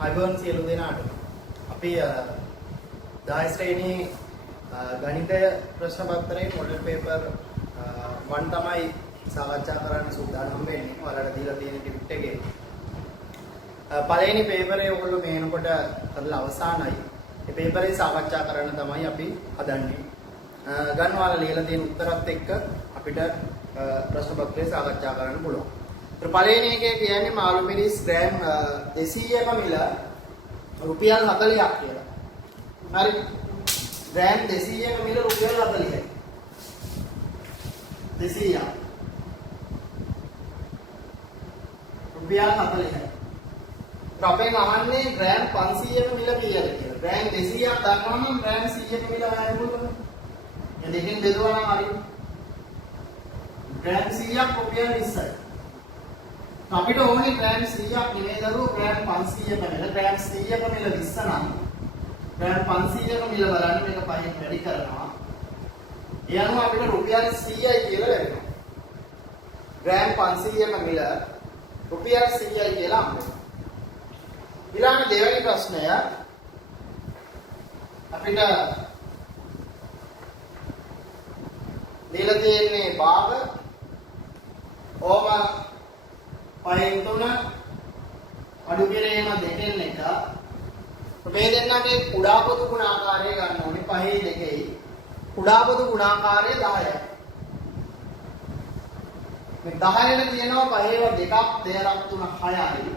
අයිබෝන් සියලු දෙනාට අපි 10 ශ්‍රේණියේ ගණිතය ප්‍රශ්න පත්‍රයේ මොඩල් පේපර් 1 තමයි සාකච්ඡා කරන්න සූදානම් වෙන්නේ. ඔයාලට දීලා තියෙන ටිප් එකේ පළවෙනි පේපරේ ඔයගොල්ලෝ මේනකොට කරලා අවසానයි. මේ පේපරේ සාකච්ඡා කරන්න තමයි අපි හදන්නේ. ගන්න ඔයාලා ලියලා තියෙන උත්තරත් එක්ක අපිට ප්‍රශ්න පත්‍රය සාකච්ඡා කරන්න පුළුවන්. පළවෙනි එකේ කියන්නේ මාළු මිරිස් ග්‍රෑම් 200ක මිල රුපියල් 40ක් කියලා. හරි. ග්‍රෑම් 200ක මිල රුපියල් 40යි. 200ක්. රුපියල් 40යි. අපෙන් අහන්නේ ග්‍රෑම් 500ක මිල කීයද කියලා. ග්‍රෑම් 200ක් දන්නවා නම් ග්‍රෑම් 100ක මිල හොයන්න පුළුවන්. මේ දෙකෙන් බෙදුවා නම් හරි. ග්‍රෑම් 100ක් රුපියල් 20යි. අපිට ඕනේ ග්‍රෑම් 100ක් නෙමෙයි දරුවෝ ග්‍රෑම් 500ක මිල. ග්‍රෑම් 100ක මිල 20 නම් ග්‍රෑම් 500ක මිල බලන්න මේක පහෙන් වැඩි කරනවා. ඒ අනුව අපිට රුපියල් 100යි කියලා ලැබෙනවා. ග්‍රෑම් 500ක මිල රුපියල් 100යි කියලා හම්බෙනවා. ඊළඟ දෙවෙනි ප්‍රශ්නය අපිට දීලා තියෙන්නේ භාග ඕම පහෙන් 3 අඩු කිරීම දෙකෙන් එක මේ දෙන්නගේ කුඩා පොදු ගුණාකාරය ගන්න ඕනේ 5 2යි කුඩා පොදු ගුණාකාරය 10යි මේ 10ට තියෙනවා 5 2ක් 2ක් 3 6යි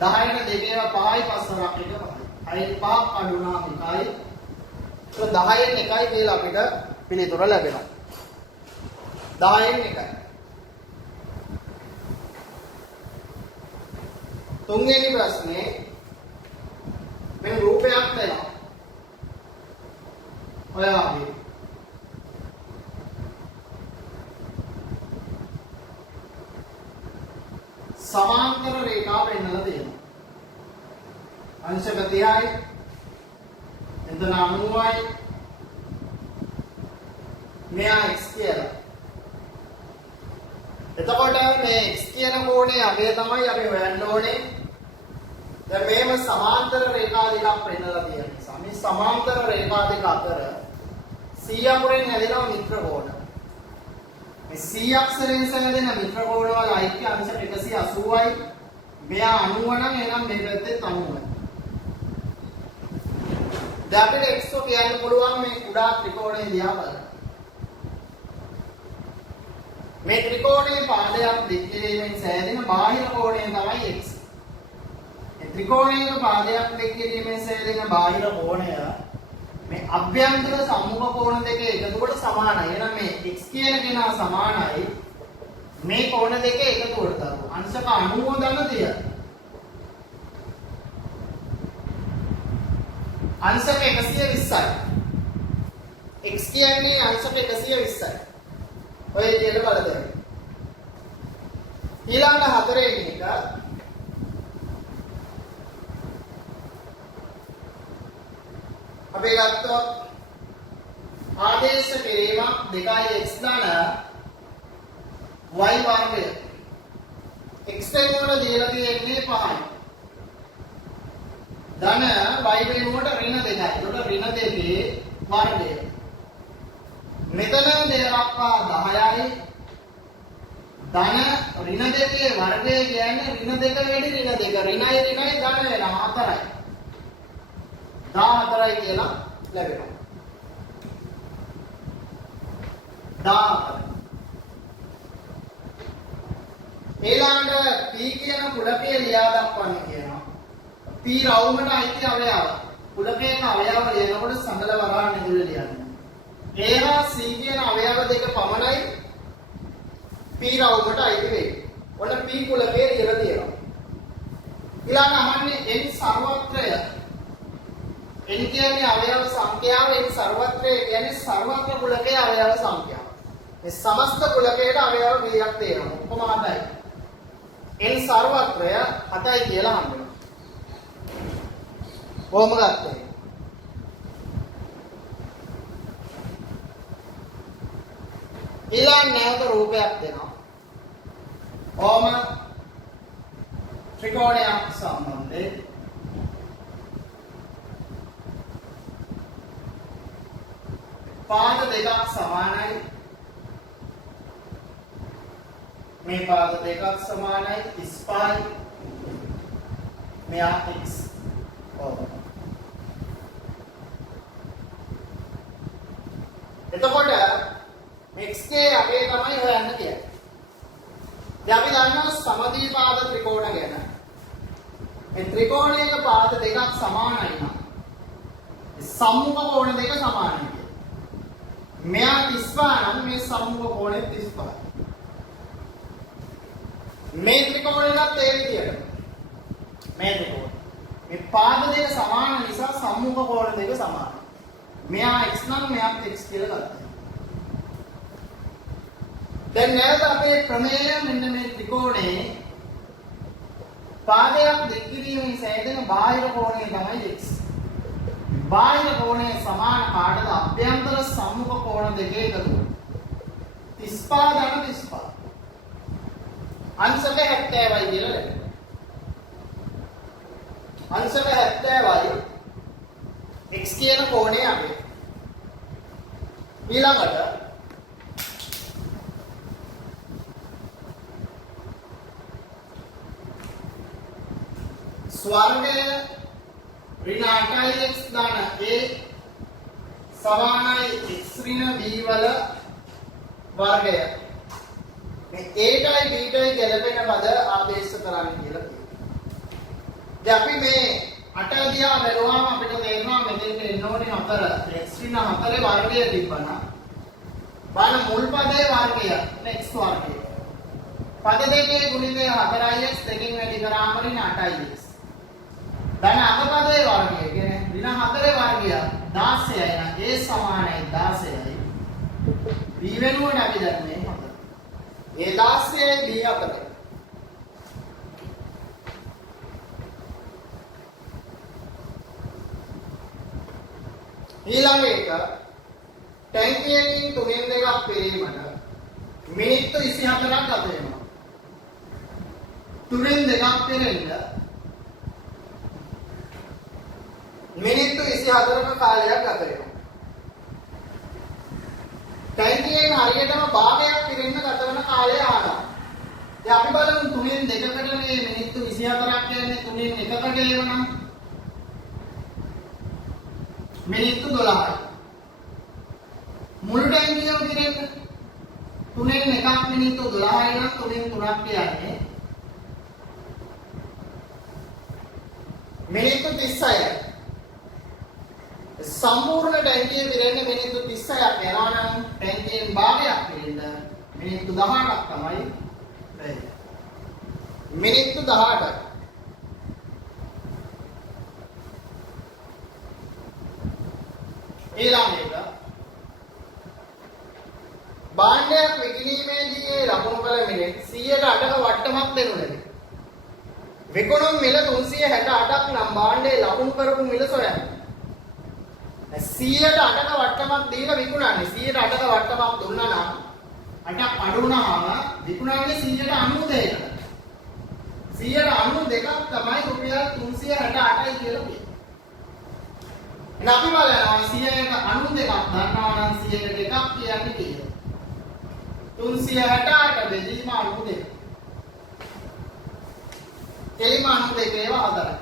10ට 2ව 5යි 5ක් 1 5යි 5ක් අඩු නම් 1යි ඒක 10න් 1යි කියලා අපිට පිළිතුර ලැබෙනවා 10න් 1යි තුන්වෙනි ප්‍රශ්නේ මේ රූපයක් දෙනවා. ඔයාගේ සමාන්තර රේඛාව පෙන්වලා දෙනවා. අංශක 30යි එතන 90යි මෙයා x කියලා. එතකොට මේ x කියන කෝණයේ අගය තමයි අපි හොයන්න ඕනේ. දැන් මේව සමාන්තර රේඛා දෙකක් පෙන්නලා තියෙන නිසා මේ සමාන්තර රේඛා දෙක අතර c අකුරෙන් හැදෙන මිත්‍ර කෝණ. මේ c අක්ෂරයෙන් හැදෙන මිත්‍ර කෝණ වල ඓක්‍ය අංශ 180යි. මෙයා 90 නම් එහෙනම් මේ පැත්තේ 90යි. දැන් අපිට x කියන්න පුළුවන් මේ කුඩා ත්‍රිකෝණය දිහා බලන්න. මේ ත්‍රිකෝණයේ පාදයක් දික් කිරීමෙන් සෑදෙන බාහිර කෝණය තමයි x. මේ ත්‍රිකෝණයක පාදයක් දික් කිරීමෙන් සෑදෙන බාහිර කෝණය මේ අභ්‍යන්තර සම්මුඛ කෝණ දෙක එකතුවට සමානයි. එහෙනම් මේ x කියන කෙනා සමානයි මේ කෝණ දෙක එකතුවට දාපු. අංශක 90 දන්න 30. අංශක 120යි. x කියන්නේ අංශක 120යි. ඔය විදිහට බලදැයි. ඊළඟ හතරවෙනි එක අපි ගත්තොත් ආදේශ කිරීමක් 2x ධන y වර්ගය. x වෙනුවට දීලා තියෙන්නේ 5යි. ධන y වෙනුවට ඍණ 2යි. ඒකට ඍණ 2 වර්ගය. මෙතන 2 10යි ධන ඍණ 2 වර්ගය කියන්නේ ඍණ 2 වැඩි ඍණ 2 ඍණයි ඍණයි ධන වෙනවා 4යි 14යි කියලා ලැබෙනවා 14 ඊළඟ p කියන කුලකය ලියා දක්වන්න කියනවා p රවුමට අයිති අවයව කුලකයක අවයව ලියනකොට සඳල වරහන් ඇතුළේ ලියන්න ඒවා C කියන අවයව දෙක පමණයි P රවුමට අයිති වෙන්නේ. ඔන්න P කුලකයේ ලියලා තියෙනවා. ඊළඟ අහන්නේ n සර්වත්‍රය. n කියන්නේ අවයව සංඛ්‍යාව, n සර්වත්‍රය කියන්නේ සර්වත්‍ර කුලකයේ අවයව සංඛ්‍යාව. මේ සමස්ත කුලකයට අවයව කීයක් තියෙනවා? ඔක්කොම 7යි. n සර්වත්‍රය 7යි කියලා හම්බෙනවා. කොහොම ගත්තේ? ඊළඟ නැවත රූපයක් දෙනවා. ඕම ත්‍රිකෝණයක් සම්බන්ධයෙන් පාද දෙකක් සමානයි. මේ පාද දෙකක් සමානයි 35යි. මෙයා x. ඔව්. එතකොට xk අගේ තමයි හොයන්න කියන්නේ. දැන් අපි දන්නවා සමද්විපාද ත්‍රිකෝණ ගැන. මේ ත්‍රිකෝණයක පාද දෙකක් සමානයි නම් සම්මුඛ කෝණ දෙක සමානයි කියන්නේ. මෙයා 35 නම් මේ සම්මුඛ කෝණය 35. මේ ත්‍රිකෝණයත් ඒ විදියට. මේ ත්‍රිකෝණ. මේ පාද දෙක සමාන නිසා සම්මුඛ කෝණ දෙක සමානයි. මෙයා x නම් මෙයාත් x කියලා ගත්තා. දැන් නැවත අපේ ප්‍රමේය මෙන්න මේ ත්‍රිකෝණේ පාදයක් දික් කිරීමෙන් සෑදෙන බාහිර කෝණය තමයි x. බාහිර කෝණය සමාන කාටද අභ්‍යන්තර සම්මුඛ කෝණ දෙකේ එකතු. 35 ධන 35. අංශක 70යි කියලා ලැබෙනවා. අංශක 70යි x කියන කෝණය අපේ. ඊළඟට ස්වර්ගය ඍණ 8x ධන a සමානයි x ඍණ b වල වර්ගය. මේ a ටයි b ටයි ගැලපෙන පද ආදේශ කරන්න කියලා කියනවා. දැන් අපි මේ 8 දිහා බැලුවාම අපිට තේරෙනවා මෙතෙන්ට එන්න ඕනේ 4. x ඍණ 4 වර්ගය තිබ්බනම් බලන්න මුල් පදයේ වර්ගය x වර්ගය. පද දෙකේ ගුණිතය 4x දෙකෙන් වැඩි කරාම ඍණ 8x. ධන අගපදයේ වර්ගය කියන්නේ ඍණ 4 වර්ගය 16යි නම් a සමානයි 16යි. b වෙනුවට අපි දන්නේ 4. a 16යි b 4යි. ඊළඟ එක ටැංකියකින් 3/2ක් පිරීමට මිනිත්තු 24ක් ගත වෙනවා. 3/2ක් පිරෙන්න මිනිත්තු 24ක කාලයක් ගත වෙනවා. ටැංකියෙන් හරියටම භාගයක් පිරෙන්න ගත වෙන කාලය ආනවා. දැන් අපි බලමු 3/2කට මේ මිනිත්තු 24ක් කියන්නේ 3/1කට එවනම් මිනිත්තු 12යි. මුළු ටැංකියම පිරෙන්න 3/1ක් මිනිත්තු 12යි නම් 3/3ක් කියන්නේ මිනිත්තු 36යි. සම්පූර්ණ ටැංකිය පිරෙන්නේ මිනිත්තු 36ක් යනවා නම් ටැංකියෙන් භාගයක් පිරෙන්න මිනිත්තු 18ක් තමයි වෙන්නේ. මිනිත්තු 18යි. ඊළඟ එක භාණ්ඩයක් විකිණීමේදී ලකුණු කළ මිනිත් 100ට 8ක වට්ටමක් දෙනු ලැබේ. විකුණුම් මිල 368ක් නම් භාණ්ඩේ ලකුණු කරපු මිල සොයන්න. 100ට 8ක වට්ටමක් දීලා විකුණන්නේ 100ට 8ක වට්ටමක් දුන්නා නම් 8ක් අඩු වුණාම විකුණන්නේ 192කට. 192ක් තමයි රුපියල් 368යි කියලා කියන්නේ. එහෙනම් අපි බලනවා 192ක් දන්නවා නම් 102ක් කියන්නේ කීයද? 368 බෙදීම 92. කෙලිම 92 ඒවා 4යි.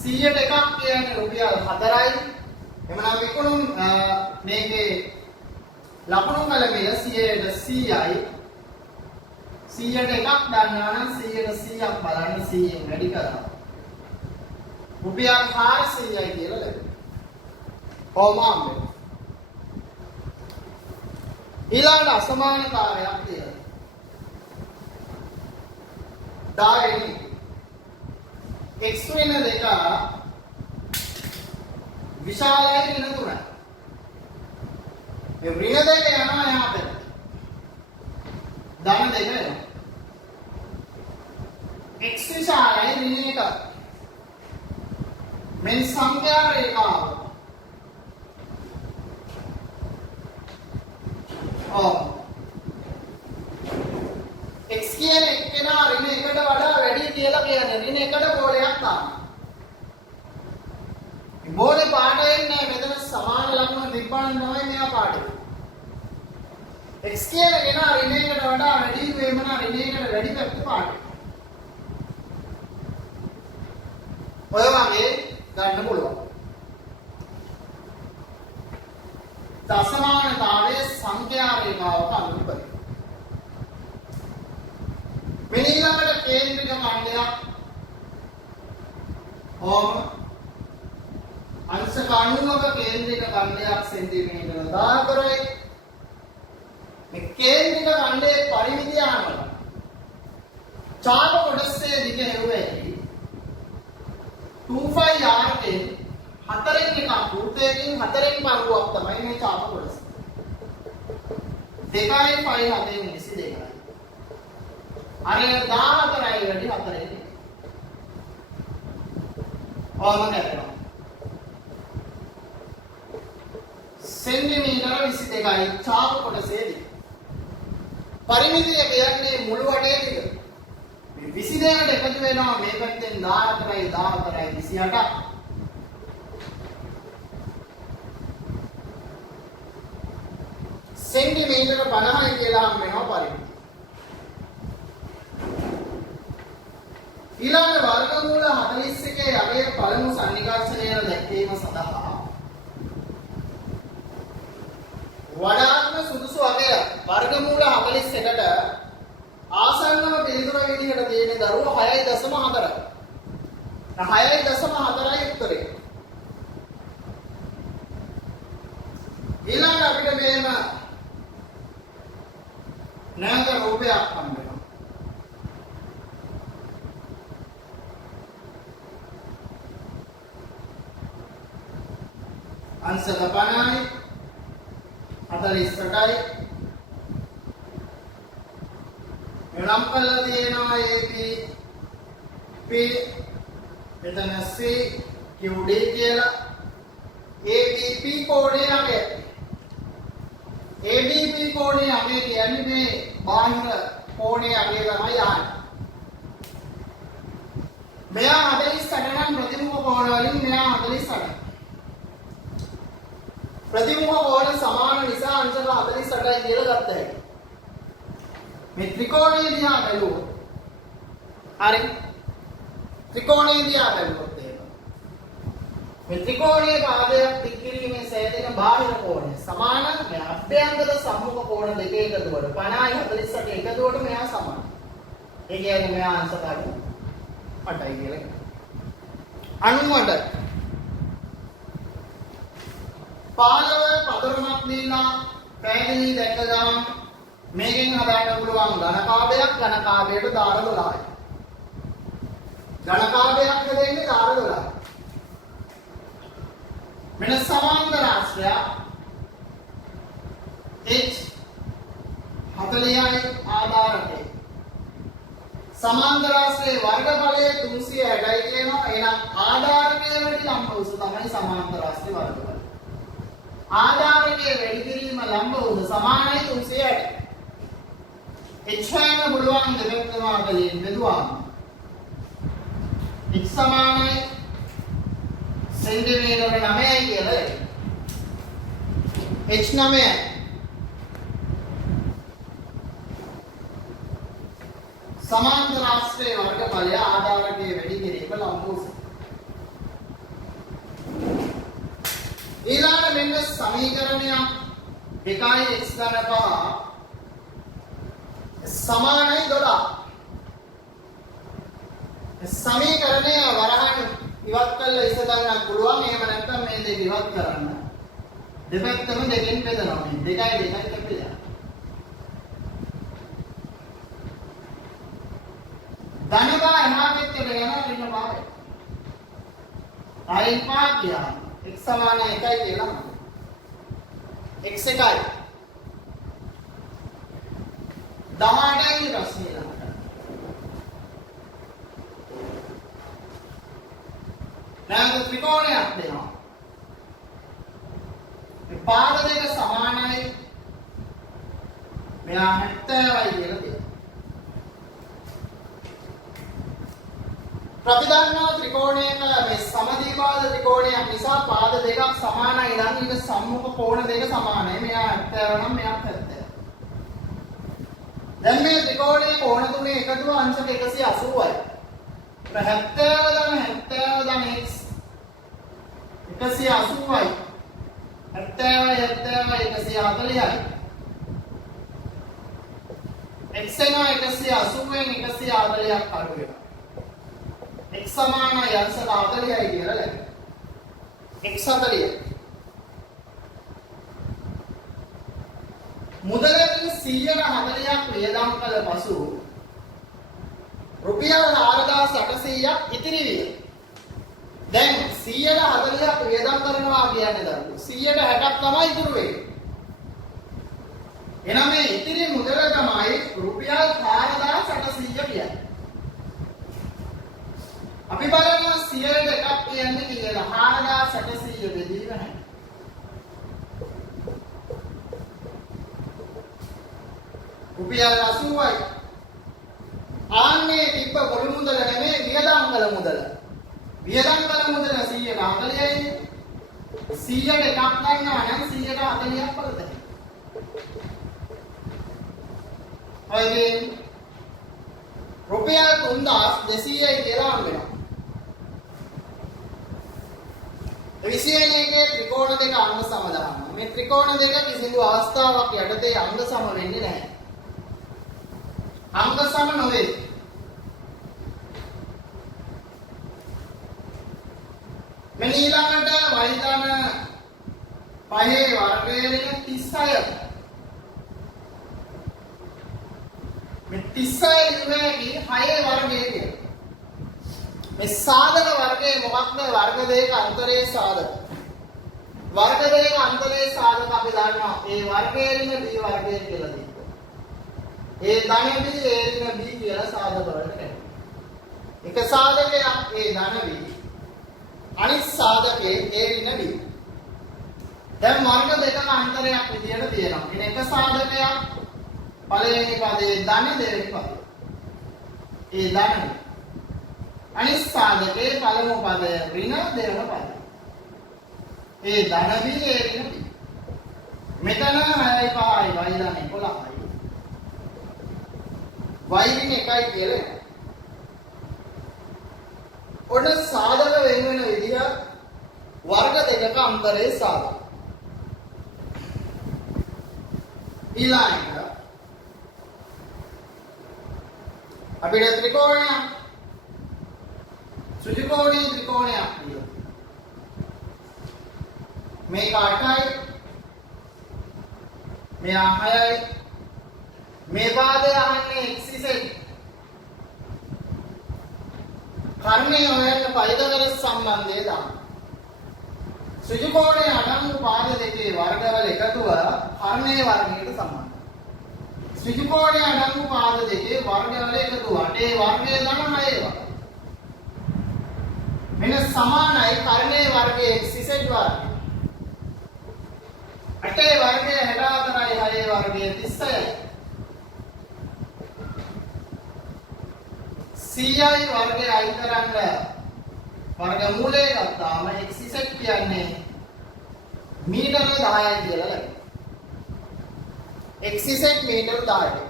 100ට එකක් කියන්නේ රුපියල් 4යි. එමනම් විකුණුම් මේකේ ලකුණු කළ මිල 100ට 100යි. 100ට එකක් දන්නවා නම් 100ට 100ක් බලන්න 100ෙන් වැඩි කරා. රුපියල් 400යි කියලා ලැබෙනවා. කොහොමද? ඊළඟ අසමානතාවයක් තියෙනවා. දාගෙන x වෙන දෙක විශාලයි ඍණ 3යි. මේ ඍණ දෙක යනවා එහා පැත්තට. ධන දෙක එනවා. x විශාලයි ඍණ 1යි. මෙන් සංඛ්‍යා රේඛාව. x කියන එක්කෙනා ඍණ 1ට වඩා වැඩි කියලා කියන්නේ ඍණ 1ට ගෝලයක් තාම. මේ බෝලේ පාට වෙන්නේ මෙතන සමාන ලකුණු තිබ්බනම් තමයි මෙයා පාඩේ. x කියලා එන ඍණ එකට වඩා වැඩි වේමන ඍණ එකට වැඩි පැත්ත පාඩේ. ඔය වගේ ගන්න පුළුවන්. දසමානතාවයේ සංඛ්‍යා රේඛාවක අනුපරි. මෙන්න ඊළඟට කේන්ද්‍රික ඛණ්ඩයක් ඕම අංශක 90ක කේන්ද්‍රික ඛණ්ඩයක් සෙන්ටිමීටර 10 කරයි. මේ කේන්ද්‍රික ඛණ්ඩයේ පරිමිතිය අනුව චාප කොටසේ දිග හෙව්වේ 25r ටෙන් හතරෙන් එකක් වෘත්තයකින් හතරෙන් පළුවක් තමයි මේ චාප කොටස. 2යි 5 හතෙන් 22යි. අර 14යි වැඩි 4යි. ඕම කරනවා. සෙන්ටිමීටර 22යි චාප කොටසේදී. පරිමිතිය කියන්නේ මුළු වටේ දිග. මේ 22කට එකතු වෙනවා මේ පැත්තෙන් 14යි 28යි 28ක්. सेंटीमीटर 50යි කියලා හම් වෙනවා පරිමිතිය. ඊළඟ වර්ගමූල 41 යගේ පළමු සන්නිකර්ෂණය දැක්වීම සඳහා වඩාත්ම සුදුසු අගය වර්ගමූල 41ට ආසන්නම පිළිතුර විදිහට තියෙන දරුව 6.4. 6.4යි උත්තරේ. ඊළඟ අපිට මේම නැවත රූපයක් හම් වෙනවා. අංශක 50යි 48යි වෙනම් කළා තියෙනවා AB P එතන C QD කියලා ABP කෝණය අගය. ABP කෝණය අගය කියන්නේ මේ බාහිර කෝණය අගය තමයි යන්නේ. මෙයා 48 නම් ප්‍රතිමුඛ කෝණ වලින් මෙයා 48. ප්‍රතිමුඛ කෝණ සමාන නිසා අංශක 48යි කියලා ගත්තා හැකියි. මේ ත්‍රිකෝණය දිහා බැලුවොත් හරි ත්‍රිකෝණය දිහා බැලුවොත් මේ ත්‍රිකෝණයේ පාදයක් දික් කිරීමේ සෑදෙන බාහිර කෝණය සමාන මේ අභ්‍යන්තර සම්මුඛ කෝණ දෙක එකතුවට 50යි 48 එකතුවට මෙයා සමානයි. ඒ කියන්නේ මෙයා අංශක 8යි කියලා. 98 15 පදරමක් දීලා පැහැදිලි දැක්ක ගමන් මේකෙන් හදාගන්න පුළුවන් ඝනකාභයක් ඝනකාභයට දාර 12යි. ඝනකාභයක් හදෙන්නේ දාර 12යි. මෙන්න සමාන්තර ආශ්‍රය H 40යි ආධාරකේ සමාන්තර ආශ්‍රයේ වර්ගඵලය 360යි කියනවා. එහෙනම් ආධාරකයේ වැඩි ලම්බ උස තමයි සමාන්තර ආශ්‍රයේ වර්ගඵලය. ආධාරකයේ වැඩි කිරීම ලම්බ උස සමානයි 360යි. H හොයන්න පුළුවන් දෙපැත්තම අතරින් බෙදුවාම H සමානයි सेंटीमीटर 9යි කියලා H 9යි සමාන්තර ආශ්‍රය වර්ගඵලය ආධාරකයේ වැඩි කිරීම ලම්බ උස. ඊළඟ මෙන්න සමීකරණයක් 2x ධන 5 සමානයි 12. සමීකරණය වරහන් ඉවත් කළා ඉස්ස ගන්න පුළුවන්. එහෙම නැත්නම් මේ දෙක ඉවත් කරන්න. දෙපැත්තම දෙකෙන් බෙදනවා. මේ 2යි 2යි කැපිලා. ධනබා එහා පැත්තට යනවා ඍණ භාගය. අයින් පහ කියනවා. x සමාන 1යි කියලා. x 1යි. 18යි ප්‍රශ්නේ ළඟට. නැවත ත්‍රිකෝණයක් දෙනවා. මේ පාද දෙක සමානයි. මෙයා 70යි කියලා දෙනවා. ප්‍රතිදන්නා ත්‍රිකෝණයක මේ සමද්විපාද ත්‍රිකෝණයක් නිසා පාද දෙකක් සමානයි නම් ඊට සම්මුඛ කෝණ දෙක සමානයි. මෙයා 70 නම් මෙයා 70. දැන් මේ ත්‍රිකෝණයේ කෝණ තුනේ එකතුව අංශක 180යි. 70 ධන x 180යි. 70 140යි. x එනවා 180න් 140ක් අඩු වෙනවා. x සමානයි අංශක 40යි කියලා ලැබෙනවා. x 40. මුදලකින් 140ක් වියදම් කළ පසු රුපියල් 4800ක් ඉතිරි විය. දැන් 140ක් වියදම් කරනවා කියන්නේ දරුවෝ 160ක් තමයි ඉතුරු වෙන්නේ. එහෙනම් මේ ඉතිරි මුදල තමයි රුපියල් 4800 කියන්නේ. අපි බලමු 100ට එකක් කියන්නේ කියලා 4800 බෙදීම නැහැ. රුපියල් 80යි. ආන්නේ තිබ්බ පොළු මුදල නෙමෙයි වියදම් කළ මුදල. වියදම් කළ මුදල 140යි. 100ට එකක් ගන්නවා නම් 140ක් බලතේ. ඔයගේ රුපියල් 3200යි කියලා හම් වෙනවා. 21 ත්‍රිකෝණ දෙක අංග සම දානවා. මේ ත්‍රිකෝණ දෙක කිසිදු අවස්ථාවක් යටතේ අංග සම වෙන්නේ නැහැ. අංග සම නොවේ. මේ ඊළඟට y ධන 5 වර්ගය වෙන 36. මේ 36 ඉන්නේ 6 වර්ගය කියලා. මේ සාධක වර්ගයේ මොකක්ද? වර්ග දෙක අන්තරයේ සාධක. වර්ග දෙක අන්තරයේ සාධක අපි දන්නවා. ඒ වර්ගයේ ඉන්න b වර්ගය කියලා දෙනවා. ඒ ධන b ඒ ඉන්න b කියලා සාධක වලට කියනවා. එක සාධකයක් ඒ ධන b. අනිත් සාධකයේ ඒ ඉන්න b. දැන් වර්ග දෙකක අන්තරයක් විදියට තියෙනවා. ඉතින් එක සාධකයක් පළවෙනි පදේ ධන දෙවෙනි පදේ. ඒ ධන අනිත් සාධකයේ පළමු පදය ඍණ දෙවන පදය. ඒ ධන b ඒ ඍණ b. මෙතන 6යි 5යි y ධන 11යි. y ඍණ 1යි කියලා. ඔන්න සාධක වෙන වෙන විදිහ වර්ග දෙකක අන්තරයේ සාධක. ඊළඟට අපිට ත්‍රිකෝණයක් සුජිකෝණී ත්‍රිකෝණයක් තියෙනවා. මේක 8යි මෙයා 6යි මේ පාදය අහන්නේ එක්සිසෙන් කර්ණයේ හොයන්න පයිදකල සම්බන්ධය දාන්න. සුජිකෝණයේ අඩංගු පාද දෙකේ වර්ගවල එකතුව කර්ණයේ වර්ගයට සමානයි. සුජිකෝණයේ අඩංගු පාද දෙකේ වර්ගවල එකතුව 8 වර්ගය ධන 6 වර්ගය. මෙන්න සමානයි කර්ණයේ වර්ගයේ එක්සිසෙන් වර්ගය. 8 වර්ගය 64යි 6 වර්ගය 36යි. 100යි වර්ගය අයින් කරන්න වර්ගමූලය ගත්තාම එක්සිසෙට් කියන්නේ මීටර 10යි කියලා ලැබෙනවා. එක්සිසෙට් මීටර 10යි.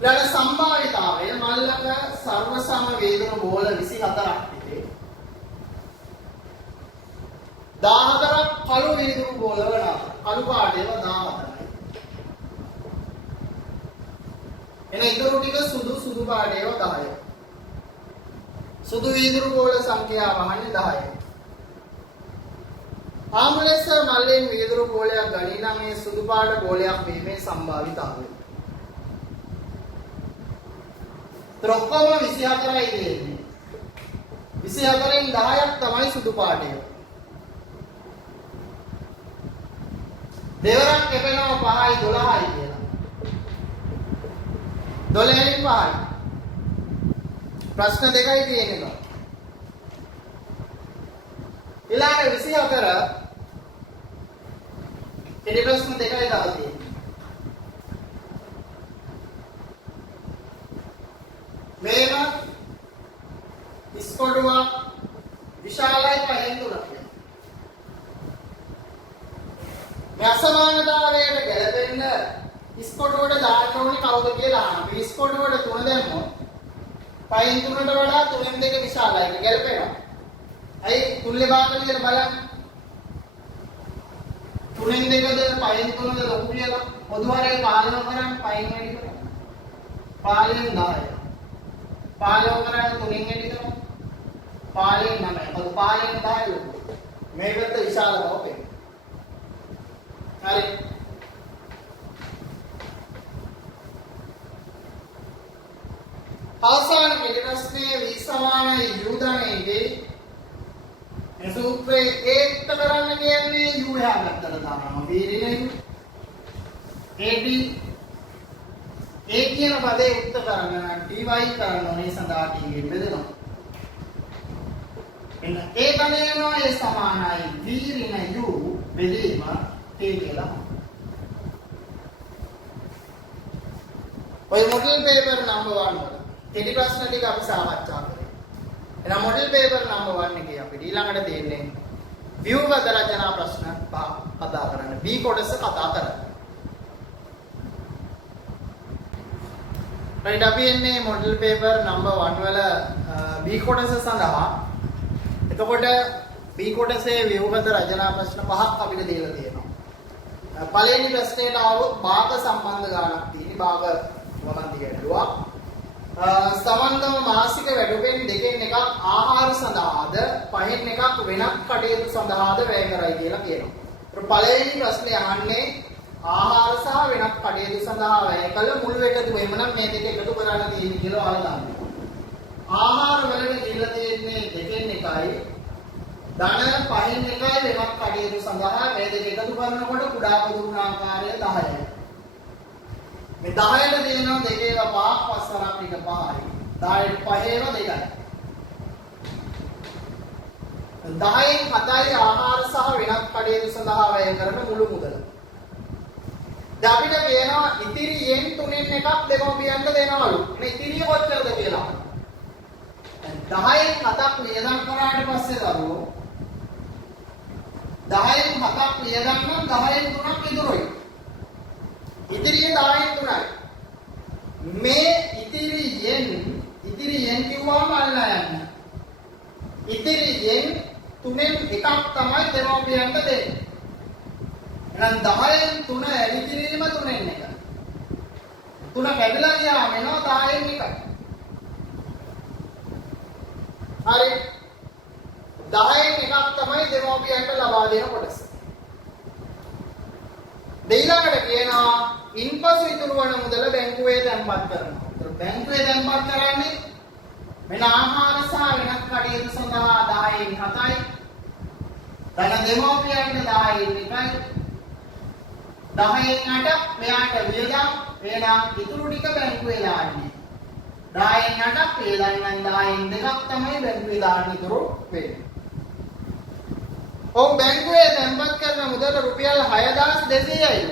ඊළඟ සම්භාවිතාවය මල්ලක සර්ව සම වේදන බෝල 24ක් තිබේ. 14ක් කළු වේදුරු බෝල වල කළු පාටේව 14යි. එන ඉතුරු ටික සුදු පාටේව 10යි. සුදු වේදුරු බෝල සංඛ්‍යාව වහන්නේ 10යි. ආම්ලෙස මල්ලෙන් වේදුරු බෝලයක් ගනී නම් මේ සුදු පාට බෝලයක් වීමේ සම්භාවිතාවය. ත්‍රොක්කම 24යි දෙන්නේ. 24න් 10ක් තමයි සුදු පාටේ. දෙවරක් කැපෙනවා 5යි 12යි කියලා. 12න් 5යි. ප්‍රශ්න දෙකයි තියෙනවා. ඊළඟ 24 කෙටි ප්‍රශ්න දෙකයි දාලා තියෙනවා. ඉස්කොඩුවක් විශාලයි පහෙන් තුනක්. මේ අසමානතාවයට ගැලපෙන්න ඉස්කොඩුවට දාන්න ඕනේ කවුද කියලා අහනවා. අපි ඉස්කොඩුවට 3 දැම්මොත් පහෙන් 3ට වඩා 3න් 2 විශාලයි. ඒක ගැලපෙනවා. ඇයි තුල්ලේ භාගය කියලා බලන්න. 3න් 2ද පහෙන් 3ද ලොකු කියලා පොදුවරේ පාලනය කරන්න පහෙන් වැඩි කරනවා. පාලෙන් 10. පාලනය කරන්න 3න් වැඩි කරනවා. පාලෙන් 9. පොදු පාලෙන් 10 ලොකු. මේකට විශාල බව පෙන්නනවා. හරි. අවසාන ප්‍රශ්නේ v සමානයි u ධනයේදී මේ සූත්‍රයේ ඒකට කරන්න කියන්නේ u එහා පැත්තට දානවා. v ඍණ u ad a කියන පදේ උක්ත කරන්න නම් dy කරන්න ඕනේ සඳහා t ගෙන් බෙදෙනවා. එන්න ඒ ගණයනවා ඒ සමානයි v ඍණ u බෙදීම t කියලා. ඔය මොඩල් පේපර් නම්බර් 1 වල කෙටි ප්‍රශ්න ටික අපි සාකච්ඡා කරේ. එහෙනම් මොඩල් පේපර් නම්බර් 1 එකේ අපිට ඊළඟට තියෙන්නේ ව්‍යුහගත රචනා ප්‍රශ්න පහ කතා කරන්න. B කොටස කතා කරන්න. right අපි එන්නේ මොඩල් පේපර් නම්බර් 1 වල B කොටස සඳහා. එතකොට B කොටසේ ව්‍යුහගත රචනා ප්‍රශ්න පහක් අපිට දීලා තියෙනවා. පළවෙනි ප්‍රශ්නයට આવොත් භාග සම්බන්ධ ගානක් තියෙන්නේ. භාග මොනවද කියනවා? සමන්තම මාසික වැඩුපෙන් දෙකෙන් එකක් ආහාර සඳහාද පහෙන් එකක් වෙනත් කටයුතු සඳහාද වැය කරයි කියලා කියනවා. ඒත් පළවෙනි ප්‍රශ්නේ අහන්නේ ආහාර සහ වෙනත් කටයුතු සඳහා වැය කළ මුළු එකතු වෙනනම් මේ දෙක එකතු කරන්න තියෙන්නේ කියලා අහලා ගන්න. ආහාර වලට දීලා තියෙන්නේ දෙකෙන් එකයි ධන පහෙන් එකයි වෙනත් කටයුතු සඳහා මේ දෙක එකතු කරනකොට කුඩා පොදු ගුණාකාරය 10යි. මේ 10ට තියෙනවා දෙකේව 5ක් පස්සරක් එක 5යි. 10ට 5ේව 2යි. 10න් 7යි ආහාර සහ වෙනත් කටයුතු සඳහා වැය කරන මුළු මුදල. දැන් අපිට කියනවා ඉතිරියෙන් 3න් එකක් දෙමව්පියන්ට දෙනවලු. මේ ඉතිරිය කොච්චරද කියලා. 10න් 7ක් වියදම් කරාට පස්සේ දරුවෝ 10න් 7ක් වියදම් නම් 10න් 3ක් ඉතුරුයි. ඉතිරිය 10න් 3යි. මේ ඉතිරියෙන් කිව්වම අල්ලා යන්න. ඉතිරියෙන් 3න් එකක් තමයි දෙමව්පියන්ට දෙන්නේ. එහෙනම් 10න් 3 ඉතිරියම 3න් එක. 3 කැඩලා ගියාම එනවා 10න් එකයි. හරි 10න් එකක් තමයි දෙමව්පියන්ට ලබා දෙන කොටස. ඊළඟට කියනවා ඉන්පසු ඉතුරු වන මුදල බැංකුවේ තැන්පත් කරනවා. බැංකුවේ තැන්පත් කරන්නේ මෙන්න ආහාර සහ වෙනත් කටයුතු සඳහා 10න් 7යි. ධන දෙමව්පියන්ට 10න් 1යි. 10න් 8 මෙයාට වියදම් එහෙනම් ඉතුරු ටික බැංකුවේ දාන්නේ. 10න් 8ක් වියදම් නම් 10න් 2ක් තමයි බැංකුවේ දාන්න ඉතුරු වෙන්නේ. ඔව් බැංකුවේ තැන්පත් කරන මුදල රුපියල් 6200යි.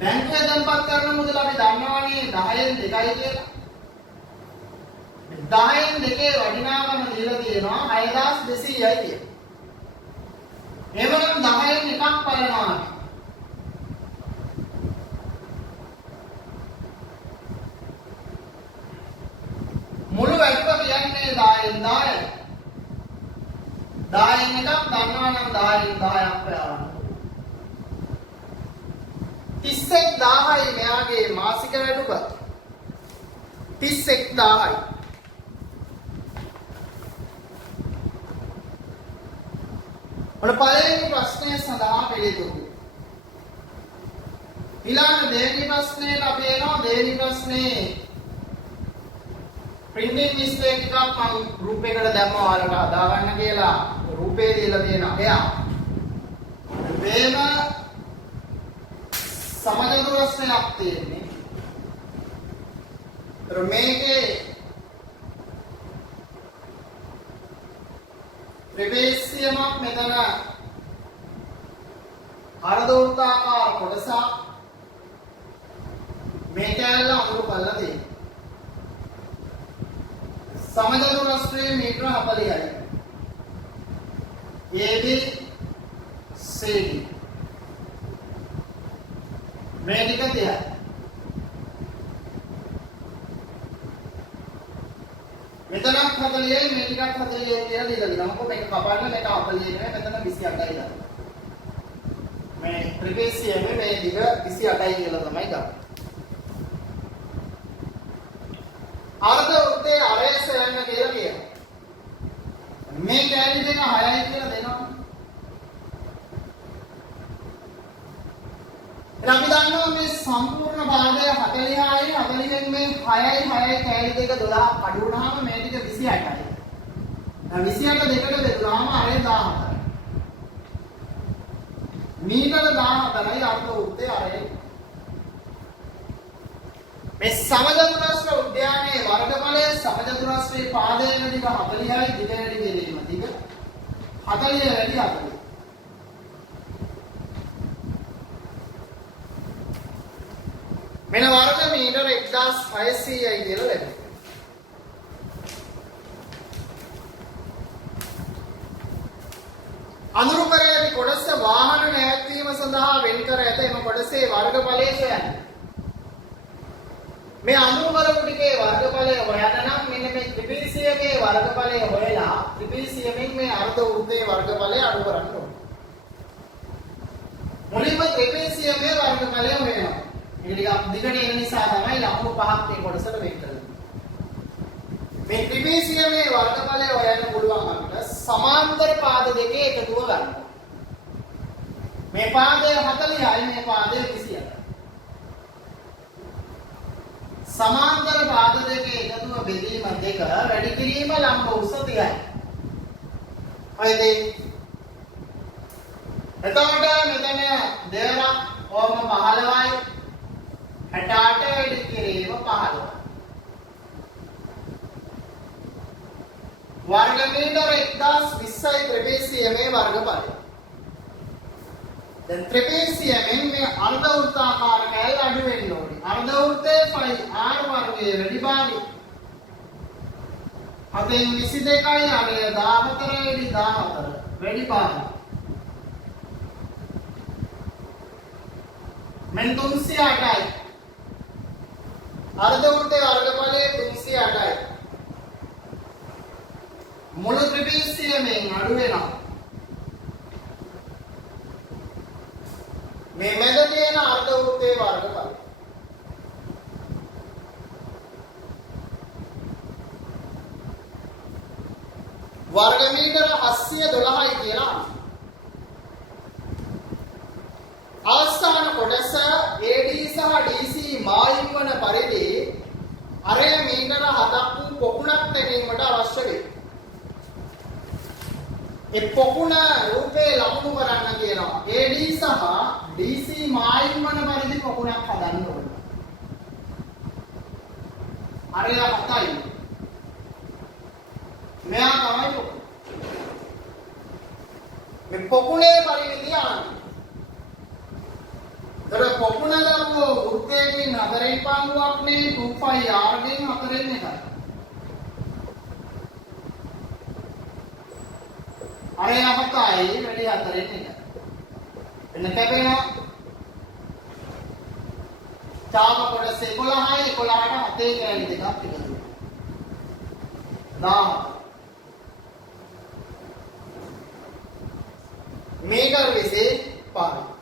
බැංකුවේ තැන්පත් කරන මුදල අපි දන්නවනේ 10න් 2යි කියලා. 10න් 2 වටිනාකම දීලා තියෙනවා 6200යි කියලා. එවනම් 10න් එකක් බලනවා. මුළු වැටුප කියන්නේ 10න් 10යි. 10න් එකක් දන්නවා නම් 10න් 10ක් වෙනවා. 31000යි මෙයාගේ මාසික වැඩුප. 31000යි. ඔන්න පළවෙනි ප්‍රශ්නය සඳහා පිළිතුරු. ඊළඟ දෙවෙනි ප්‍රශ්නයට අපි එනවා. දෙවෙනි ප්‍රශ්නේ printing mistake එකක් මම group එකට දැම්මා ඔයාලට හදා ගන්න කියලා. රූපේ දීලා තියෙනවා. එයා මේම සමජ ප්‍රශ්නයක් තියෙන්නේ. ඒතර මේකේ ප්‍රවේශයමක් මෙතන අර්ධවෘත්තාකාර කොටසක් මේ කැලල අඳුරු කරලා තියෙනවා. සමජතුරස්‍රයේ මීටර 40යි. AB CD මේ ටික 30යි. මෙතනක් 40යි මේ ටිකක් 40යි කියලා දීලා දෙනවා. මොකද මේක කපන්න මේක 40 නෙවෙයි මෙතන 28යි දාන්න. මේ ත්‍රිපිටකයේ මේ දිග 28යි කියලා තමයි ගන්න. අර්ධ වෘත්තයේ අරේස යන්න කියලා කියනවා. මේ කැලි දෙක 6යි කියලා දෙනවා. අපි දන්නවා මේ සම්පූර්ණ භාගය 40යි 40න් මේ 6යි 6යි කැලි දෙක 12 අඩු වුණාම මේ ටික 28යි. දැන් 28 දෙකට බෙදුවාම අරේ 14යි. මීටර 14යි අර්ධ වෘත්තයේ අරේ. මේ සමජතුරස්‍ර උද්‍යානයේ වර්ගඵලය සමජතුරස්‍රයේ පාදයේ දිග 40යි දිග වැඩි වීම දිග 40 වැඩි 40. මෙන්න වර්ග මීටර 1600යි කියලා ලැබෙනවා. අනුරුපරයේ කොටස වාහන නැවැත්වීම සඳහා වෙන් කර ඇත. එම කොටසේ වර්ගඵලය සොයන්න. මේ අනුරුපර ටිකේ වර්ගඵලය හොයන්න නම් මෙන්න මේ ත්‍රිපිටකයේ වර්ගඵලය හොයලා ත්‍රිපිටකයෙන් මේ අර්ධ වෘත්තයේ වර්ගඵලය අඩු කරන්න ඕනේ. මුලින්ම ත්‍රිපිටකයේ වර්ගඵලය හොයනවා. මේක ටිකක් දිගට එන නිසා තමයි ලකුණු පහක් මේ කොටසට වෙන් කරන්නේ. මේ ත්‍රිපිටකයේ වර්ගඵලය හොයන්න පුළුවන් අපිට සමාන්තර පාද දෙකේ එකතුව ගන්න. මේ පාදය 40යි මේ පාදය 28යි. සමාන්තර පාද දෙකේ එකතුව බෙදීම දෙක වැඩි කිරීම ලම්බ උස 30යි. හරිද? එතකොට මෙතන දෙවරක් ඕම 15යි 68 වැඩි කිරීම 15යි. वर्ग मीटर 1020යි ත්‍රිපිටකයේ මේ වර්ගඵලය. දැන් ත්‍රිපිටකයේ මේ අර්ධ වෘත්තාකාර කැලේ අඩු වෙන්න ඕනේ. අර්ධ වෘත්තයේ පයි r වර්ගයේ වැඩි භාගය. අතෙන් 22යි අරය 14 වැඩි 14 වැඩි භාගය. මෙන් 308යි. අර්ධ වෘත්තයේ වර්ගඵලය 308යි. මුළු ත්‍රිපිටකයෙන් අඩු වෙනවා. මේ මැද තියෙන අර්ධ වෘත්තයේ වර්ගඵලය. වර්ග මීටර 712යි කියලා. අවස්ථාන කොටස AD සහ DC මායිම් වන පරිදි අරය මීටර 7ක් වූ පොකුණක් තැබීමට අවශ්‍ය වේ. ඒ පොකුණ රූපේ ලකුණු කරන්න කියනවා. AD සහ DC මායිම් වන පරිදි පොකුණක් හදන්න ඕන. අරය 7යි. මෙයා තමයි පොකුණ. මේ පොකුණේ පරිවිදි ආන්නේ. තර පොකුණ දරුවෝ වෘත්තයෙන් 4න් පංගුවක් නේ 2πr ගෙන් 4න් එකයි. අරය 7යි වැඩි 4න් එකයි. එන්න කැපෙනවා. චාප කොටස 11යි 11ට 7 කැලි දෙකක් එකතු. 10 मीटर 25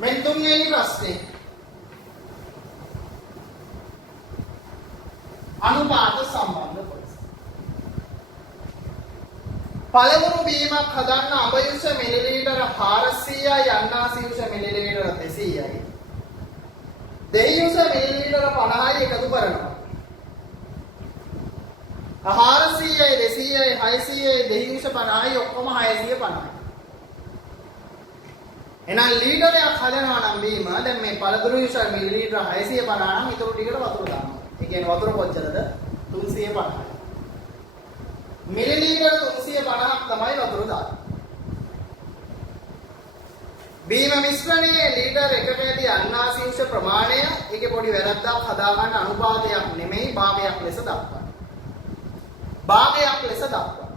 मैं तुमने प्रश्न अनुपात संबंध පළමුණු බීමක් හදන්න අඹයුෂ මිලිලීටර 400යි අන්නාසියුෂ මිලිලීටර 200යි දෙයුෂ මිලිලීටර 50යි එකතු කරනවා. 400යි 200යි 600යි දෙයුෂ 50යි ඔක්කොම 650යි. එහෙනම් ලීටරයක් හදනවා නම් බීම දැන් මේ පළතුරු යුෂ මිලිලීටර 650 නම් ඊටු ටිකට වතුර දානවා. ඒ කියන්නේ වතුර කොච්චරද? 350යි. මිලිලීටර 350ක් තමයි වතුර දාන්නේ. බීම මිශ්‍රණයේ ලීටර් එකකදී අන්නාසීංශ ප්‍රමාණය ඒකේ පොඩි වැරද්දක් හදාගන්න අනුපාතයක් නෙමෙයි භාගයක් ලෙස දක්වන්න. භාගයක් ලෙස දක්වන්න.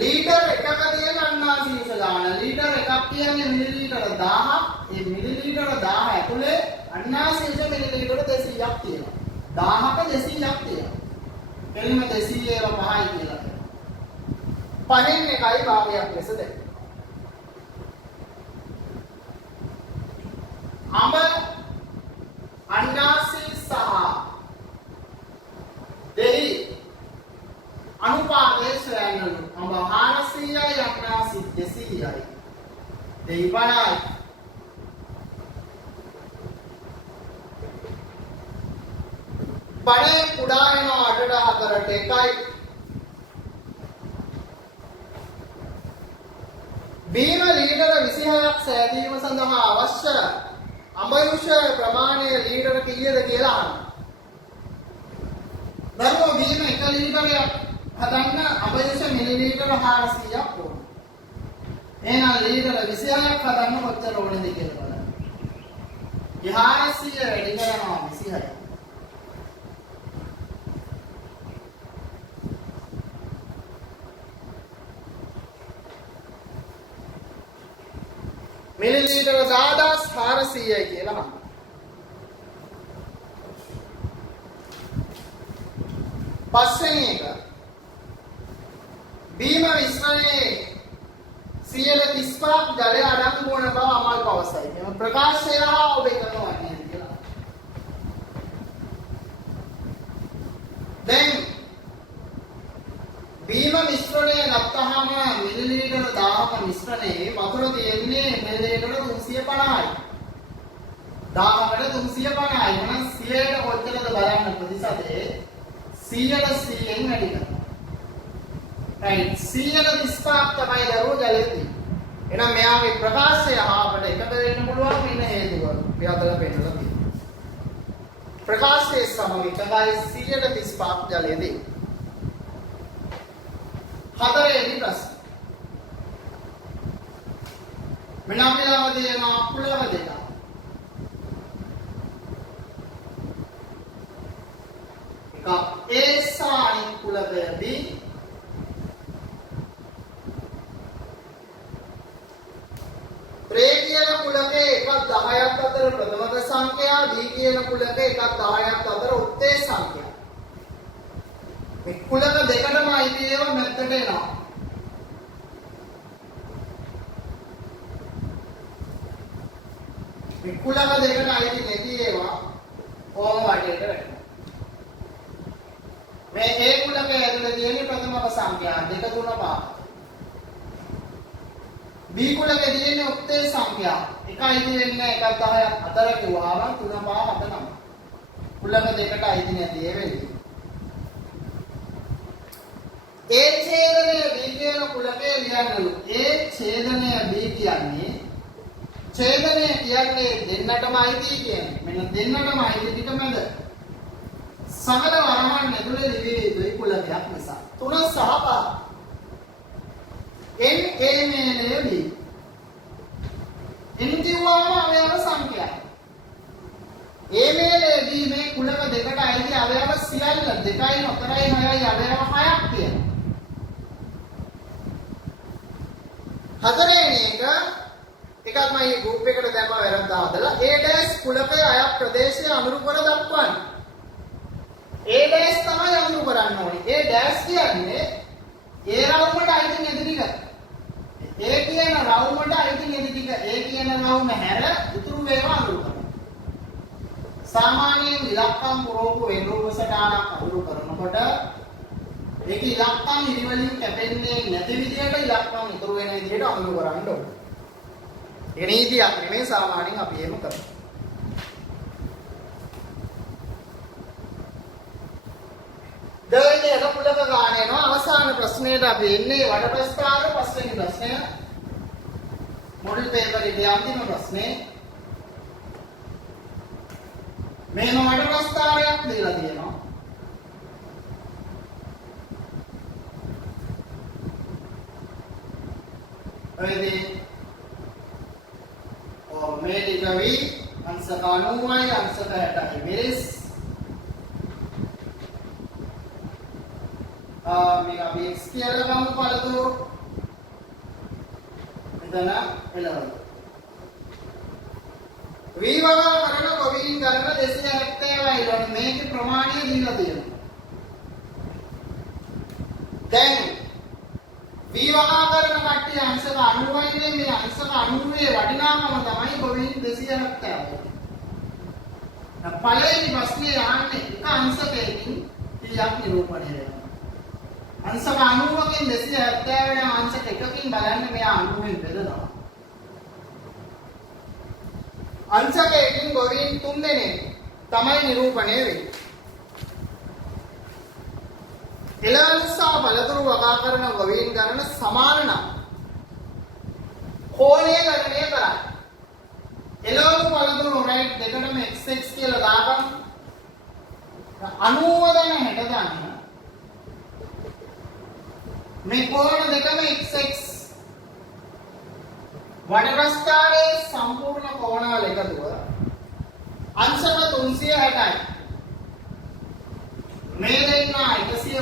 ලීටර් එකක තියෙන අන්නාසීංශ ගාන ලීටර් එකක් කියන්නේ මිලිලීටර 1000ක්. මේ මිලිලීටර 1000 ඇතුලේ අන්නාසීංශ මිලිලීටර 200ක් තියෙනවා. 1000ක 200ක් තියෙනවා. එළිම 200 ඒවා 5යි කියලා කියනවා. පහෙන් එකයි භාගයක් ලෙස දෙන්න. අඹ අන්නාසී සහ දෙහි අනුපාතය සොයන්නලු. අඹ 400යි අන්නාසී 200යි. දෙහි 50යි. බඩේ කුඩා වෙනවා 8ට 4ට 1යි. බීම ලීටර 26ක් සෑදීම සඳහා අවශ්‍ය අඹයුෂ ප්‍රමාණය ලීටර කීයද කියලා අහනවා. දරුවෝ බීම 1 ලීටරයක් හදන්න අඹයුෂ මිලිලීටර 400ක් ඕන. එහෙනම් ලීටර 26ක් හදන්න කොච්චර ඕනද කියලා බලන්න. 400 වැඩි කරනවා 26. මිලිලීටර 10400යි කියලා අහනවා. පස්වෙනි එක බීම මිශ්‍රණයේ 35ක් ජලය අඩංගු වන බව අමල් පවසයි. මෙම ප්‍රකාශය හා ඔබ එකනවා නේද කියලා. දැන් බීම මිශ්‍රණය ගත්තාම මිලිලීටර 1000ක මිශ්‍රණයේ වතුර තියෙන්නේ මිලිලීටර 350යි. 1000කට 350යි. මොන 100ට කොච්චරද බලන්න ප්‍රතිශතයේ 100ට 100න් වැඩි කරනවා. right 135ක් තමයි දරුවෝ ජලය තියෙන්නේ. එහෙනම් මෙයාගේ ප්‍රකාශය හා අපිට එකද වෙන්න පුළුවන් වෙන හේතුව. අපි අතල පෙන්නලා තියෙනවා. ප්‍රකාශයේ සමග එකයි 135ක් ජලය දෙන්නේ. හතරවෙනි ප්‍රශ්න. මෙන්න අපි ළඟ තියෙන කුලක දෙක. එක A සහ අනිත් කුලකය B. A කියන කුලකේ එකක් 10ක් අතර ප්‍රථමක සංඛ්‍යා, B කියන කුලකේ එකක් 10ක් අතර උත්තේ සංඛ්‍යා. මේ කුලක දෙකටම අයිති ඒවා මෙතනට එනවා. මේ කුලක දෙකට අයිති නැති ඒවා ඕම වටේට වැටෙනවා. මේ A කුලකයේ ඇතුලේ තියෙන ප්‍රථමක සංඛ්‍යා 2 3 5. B කුලකයේ තියෙන උත්තේ සංඛ්‍යා එකයි තියෙන්නේ එකක් 10ක් අතර කිව්වම 3 5 7 9. කුලක දෙකට අයිති නැති ඒ වෙන්නේ. ඒ ඡේදනය B කියන කුලකයේ ලියන්නලු. ඒ ඡේදනය B කියන්නේ ඡේදනය කියන්නේ දෙන්නටම අයිති කියන්නේ. මෙන්න දෙන්නටම අයිති ටික මැද. සමන වරහන් ඇතුලේ ලිවිය යුතුයි කුලකයක් නිසා. 3 සහ 5. n a මේලය B. n කිව්වම අවයව සංඛ්‍යාව. a මේලය B මේ කුලක දෙකට අයිති අවයව සියල්ල 2යි 4යි 6යි අවයව 6ක් තියෙනවා. හතරවෙනි එකක් මම මේ ගෲප් එකට දැම්ම වැරද්ද හදලා A' කුලකයේ අය ප්‍රදේශය අනුරු කර දක්වන්න. A' තමයි අනුරු කරන්න ඕනේ. A' කියන්නේ A රවුමට අයිති නැති ටික. A කියන රවුමට අයිති නැති ටික. A කියන රවුම හැර උතුරු ඒවා අනුරු කරනවා. සාමාන්‍යයෙන් ඉලක්කම් පුරෝපු වෙනරූප සටහනක් අනුරු කරනකොට ඒක ඉලක්කම් ඉදිවලින් කැපෙන්නේ නැති විදිහට ඉලක්කම් ඉතුරු වෙන විදිහට අනුරු කරන්න ඕනේ. ඒ නීතියක් නෙමෙයි සාමාන්‍යයෙන් අපි එහෙම කරන්නේ. දෙවෙනි එක කුලක ගාන යනවා. අවසාන ප්‍රශ්නයට අපි එන්නේ වඩ ප්‍රස්ථාර පස්වෙනි ප්‍රශ්නය. මොඩල් පේපර් එකේ අන්තිම ප්‍රශ්නේ. මේම වඩ ප්‍රස්ථාරයක් දීලා තියෙනවා. 90යි අංශක 60යි. මිරිස් මේක අපි x කියලා ගමු පළතුරු. මෙතන එළවලු. v වගා කරන ගොවීන් ගණන 270යි. මේකේ ප්‍රමාණය දීලා තියෙනවා. දැන් v වගා කරන කට්ටිය අංශක 90යි මේ අංශක 90 වටිනාකම තමයි ගොවීන් 270. පළවෙනි ප්‍රශ්නේ යන්නේ එක අංශකයකින් කීයක් නිරූපණය වෙනවා. අංශක 90කින් 270 වෙන අංශක එකකින් බලන්න මෙයා 90ෙන් බෙදනවා. අංශකයකින් ගොවීන් 3 දෙනෙක් තමයි නිරූපණය වෙන්නේ. එළවලු සහ පළතුරු වගා කරන ගොවීන් ගණන සමාන නම් කෝණය ගණනය කරන්න. එළවලු පළතුරු රයිට් දෙකටම xx කියලා දාගන්න. 90 දැන 60 දාන්න. මේ කෝණ දෙකම xx වඩවස්ථානයේ සම්පූර්ණ කෝණවල එකතුව අංශක 360යි. මේ දෙන්න 150යි.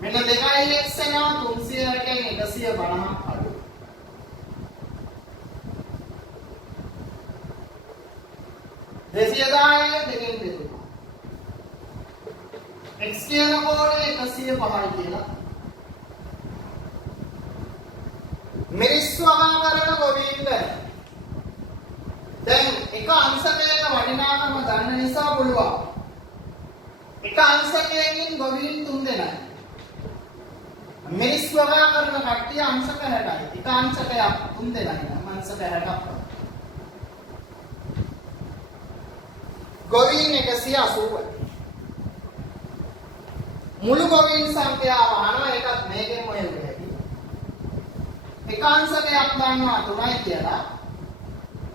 මෙන්න 2x එනවා 360න් 150ක් අඩු. දෙකෙන් බෙදුවා. x කියන කෝණය 105යි කියලා. මිරිස් වගා කරන ගොවීන් ගණන. දැන් එක අංශකයක වටිනාකම ගන්න නිසා පුළුවන්. එක අංශකයකින් ගොවීන් 3 දෙනයි. මිරිස් වගා කරන කට්ටිය අංශක 60යි. එක අංශකයක් 3 දෙනයි නම් අංශක 60ක්. ගොවීන් 180යි. මුළු ගොවීන් සංඛ්‍යාව අහනවා ඒකත් මේකෙන් හොයන්නේ. එක අංශකයක් ගන්නවා 3යි කියලා.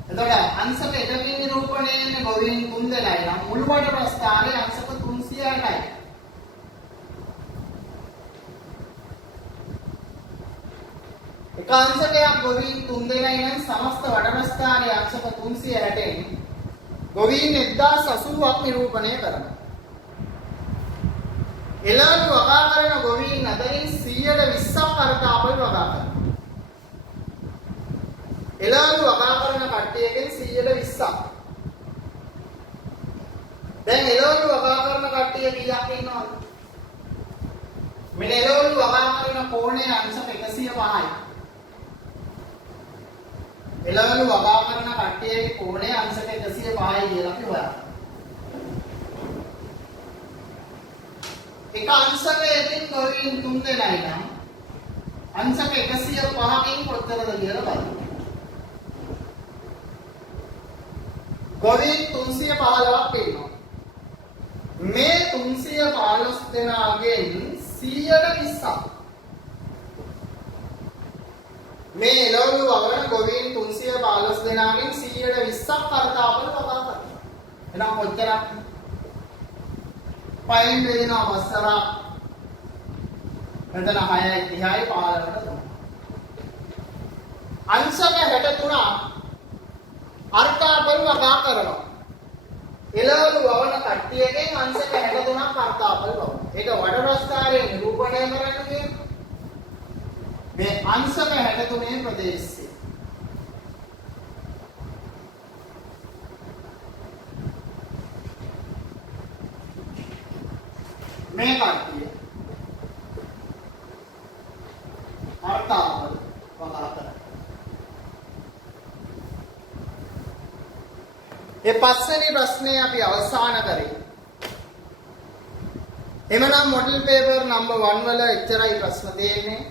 එතකොට අංශක එකකින් නිරූපණය වෙන ගොවීන් 3 දෙනයි නම් මුළු වඩ ප්‍රස්ථාරයේ අංශක 360යි. එක අංශකයක් ගොවීන් 3 දෙනයි නම් සමස්ත වඩ ප්‍රස්ථාරයේ අංශක 360න් ගොවීන් 1080ක් නිරූපණය කරනවා. එළවලු වගා කරන ගොවීන් අතරින් 120ක් කරකාපල් වගා කරනවා. එළවලු වගා කරන කට්ටියගෙන් 120ක්. දැන් එළවලු වගා කරන කට්ටිය කීයක් ඉන්නවද? මෙන්න එළවලු වගා කරන කෝණයේ අංශක 105යි. එළවලු වගා කරන කට්ටියගේ කෝණයේ අංශක 105යි කියලා අපි හොයනවා. එක අංශකයකින් ගොවීන් 3 දෙනයි නම් අංශක 105කින් කොතරද කියලා බලමු. ගොවීන් 315ක් ඉන්නවා. මේ 315 දෙනාගෙන් 120ක්. මේ එළවලු වගන ගොවීන් 315 දෙනාගෙන් 120ක් කරකාපල වගා කරනවා. එහෙනම් කොච්චරක්? පයින් බෙදෙනවා වසරක්. මෙතන 6යි 30යි 15කට 3. අංශක 63ක් අර්ථාපල වගා කරනවා. එළවලු වවන කට්ටියගෙන් අංශක 63ක් අර්ථාපල වවන. ඒක වඩ ප්‍රස්ථාරයේ නිරූපණය කරන්න කියන්නේ. මේ අංශක 63 ප්‍රදේශය. මේ කට්ටිය අර්ථාපල වගා කරනවා. ඒ පස්වෙනි ප්‍රශ්නේ අපි අවසන් කරේ. එමනම් මොඩල් පේපර් නම්බර් 1 වල එච්චරයි ප්‍රශ්න දෙන්නේ.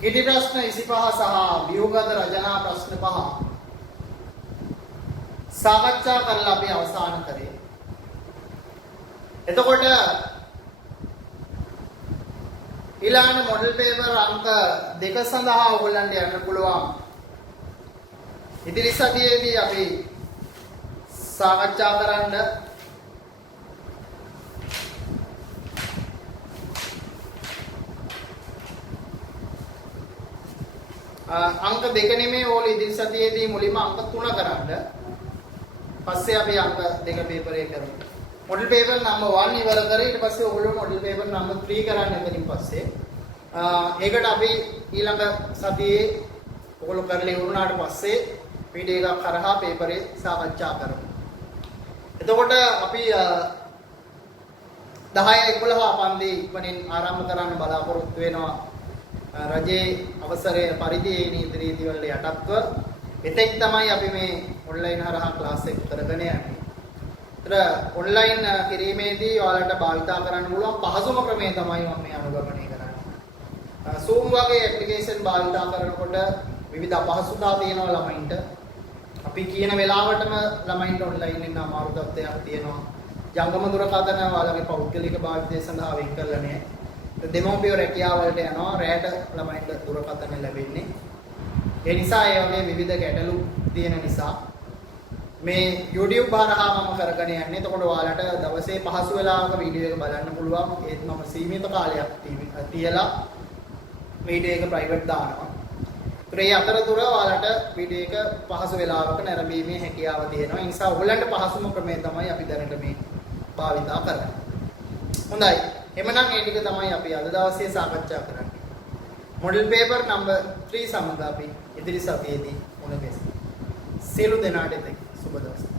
කිටි ප්‍රශ්න 25 සහ ව්‍යුහගත රචනා ප්‍රශ්න 5 සාකච්ඡා කරලා අපි අවසන් කරේ. එතකොට ඊළඟ මොඩල් පේපර් අංක 2 සඳහා ඔයගොල්ලන්ට යන්න පුළුවන්. ඉදිරි සතියේදී අපි සාකච්ඡා කරන්න අංක 2 නෙමෙයි ඕල ඉදිරි සතියේදී මුලින්ම අංක 3 කරන්න. පස්සේ අපි අංක 2 පේපරේ කරමු. මොඩල් පේපර් නම්බර් 1 ඉවර කරේ ඊට පස්සේ ඔයගොල්ලෝ මොඩල් පේපර් නම්බර් 3 කරන්න එතනින් පස්සේ. ඒකට අපි ඊළඟ සතියේ ඔයගොල්ලෝ කරලා ඉවරුනාට පස්සේ වීඩියෝ එකක් කරහා පේපරේ සාකච්ඡා කරමු. එතකොට අපි 10-11 පන්ති ඉක්මනින් ආරම්භ කරන්න බලාපොරොත්තු වෙනවා. රජයේ අවසරය පරිදි ඒ නීති රීති වල යටත්ව එතෙක් තමයි අපි මේ ඔන්ලයින් හරහා ක්ලාස් එක කරගෙන යන්නේ. ඒතර ඔන්ලයින් කිරීමේදී ඔයාලට භාවිතා කරන්න පුළුවන් පහසුම ක්‍රමය තමයි මම මේ අනුගමනය කරන්නේ. Zoom වගේ ඇප්ලිකේෂන් භාවිතා කරනකොට විවිධ අපහසුතා තියෙනවා ළමයින්ට. අපි කියන වෙලාවටම ළමයින්ට ඔන්ලයින් ඉන්න අමාරු තත්ත්වයක් තියෙනවා. ජංගම දුරකථන ඔයාලගේ පෞද්ගලික භාවිතය සඳහා වෙන් කරලා නැහැ. දෙමව්පියෝ රැකියාව වලට යනවා රැයට ළමයින්ට දුරකථන ලැබෙන්නේ. ඒ නිසා ඒ වගේ විවිධ ගැටලු තියෙන නිසා මේ YouTube හරහා මම කරගෙන යන්නේ. එතකොට ඔයාලට දවසේ පහසු වෙලාවක වීඩියෝ එක බලන්න පුළුවන්. ඒත් මම සීමිත කාලයක් තියලා වීඩියෝ එක ප්‍රයිවට් දානවා. ඒ අතරතුර ඔයාලට වීඩියෝ එක පහසු වෙලාවක නැරඹීමේ හැකියාව තියෙනවා. ඒ නිසා ඔයගලන්ට පහසුම ක්‍රමය තමයි අපි දැනට මේ භාවිතා කරන්නේ. හොඳයි. එමනම් මේ ටික තමයි අපි අද දවසේ සාකච්ඡා කරන්නේ. මොඩල් පේපර් නම්බර් 3 සමග අපි ඉදිරි සතියේදී මුණ ගැසෙමු. සියලු දෙනාට සුබ දවසක්.